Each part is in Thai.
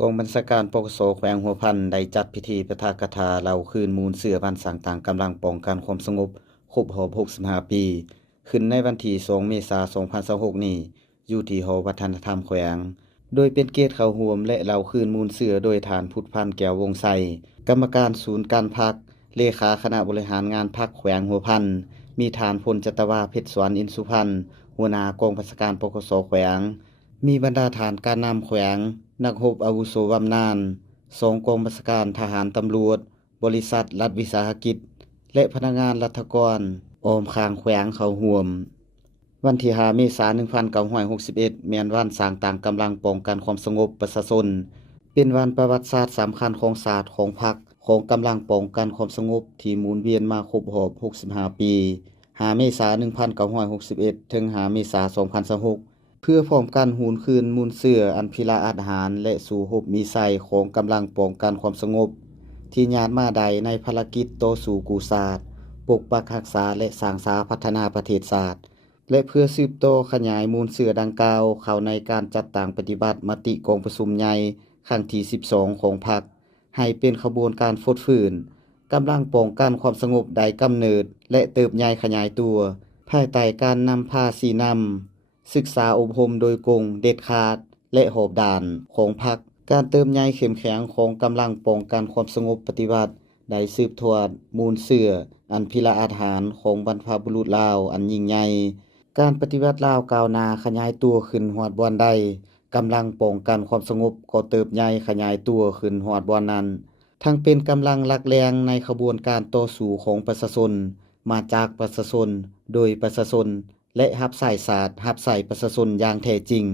กองบัญชาการปกสแขวงหัวพันได้จัดพิธีปะทะกถาเหล่าคืนมูลเสือบ้านสังต่างกำลังป้องกันความสงบครบรอบ65 ปี ขึ้นในวันที่2 เมษายน 2026 นี้อยู่ที่หอวัฒนธรรมแขวง โดยเป็นเกียรติเข้าร่วมและเหล่าคืนมูลเสือโดยฐานพุทธพันธ์แก้ววงไสกรรมการศูนย์การพักเลขาคณะบริหารงานพักแขวงหัวพันมีฐานพลจัตวาเพชรสวรรณอินสุพรรณหัวหน้ากองบัญชาการปกสแขวงมีบรรดาฐานการนำแขวงนักรบอาวุโสบำนาญ2กองบัญชาการทหารตำรวจบริษัทรัฐวิสาหกิจและพนักงานรัฐกรอ้อมข้างแขวงเข้าร่วมวันที่5 เมษายน 1961แม่นวันสร้างต่างกำลังป้องกันความสงบประชาชนเป็นวันประวัติศาสตร์สำคัญของศาสตร์ของพรรคของกำลังป้องกันความสงบที่หมุนเวียนมาครบรอบ65 ปี5 เมษายน 1961 ถึง 5 เมษายน 2026เพื่อพร้อมกันหูนคืนมูลเสืออันพิลาอาหารและสู่หบมีไสของกำลังป้องกันความสงบที่ญาติมาใดในภารกิจต่อสู่กูศาสตร์ปกปักรักษาและสร้างสาพัฒนาประเทศชาติและเพื่อสืบต่อขยายมูลเสือดังกล่าวเข้าในการจัดตั้งปฏิบัติมติกองประชุมใหญ่ครั้งที่12ของพรรคให้เป็นขบวนการฟดฟื้นกำลังป้องกันความสงบใดกำเนิดและเติบใหญ่ขยายตัวภายใต้การนำพาสีนำศึกษาอบรมโดยกงเด็ดขาดและโหบด่านของพรรคการเติมใหญ่เข้มแข็งของกำลังป้องกันความสงบปฏิบัติได้สืบทอดมูลเสืออันพิลาอาหารของบรรพบุรุษลาวอันยิ่งใหญ่การปฏิวัติลาวก้าวหน้าขยายตัวขึ้นฮอดบ่อนใดกำลังป้องกันความสงบก็เติบใหญ่ขยายตัวขึ้นฮอดบ่อนนั้นทั้งเป็นกำลังหลักแรงในขบวนการต่อสู้ของประชาชนมาจากประชาชนโดยประชาชนและรับใช้ศาสตร์รับใช้ประชาชนอย่างแท้จริง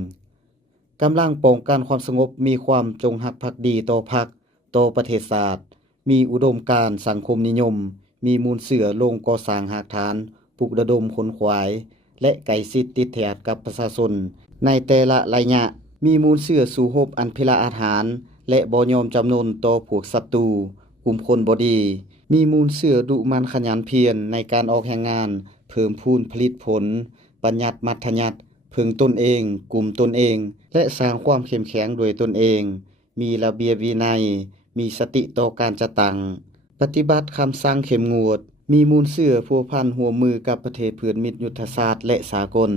กำลังป้องกันความสงบมีความจงรักภักดีต่อพรรคต่อประเทศชาติมีอุดมการณ์สังคมนิยมมีมูลเสือลงก่อสร้างหากฐานปลุกระดมขนขวายและไก่สิทธิ์ติดแถดกับประชาชนในแต่ละระยะมีมูลเสือสู่รบอันพิลาอาหารและบ่ยอมจำนนต่อพวกศัตรูกลุ่มคนบ่ดีมีมูลเสือดุมันขยันเพียรในการออกแรงงานเพิ่มพูนผลิตผลปัญญัติมัธยัติพึงตนเองกลุ่มตนเองและสร้างความเข้มแข็งด้วยตนเองมีระเบียบวินัยมีสติต่อการจัดตั้งปฏิบัติคำสั่งเข้มงวดมีมูลเสือพัวพันหัวมือกับประเทศเพื่อนมิตรยุทธศาสตร์และสากล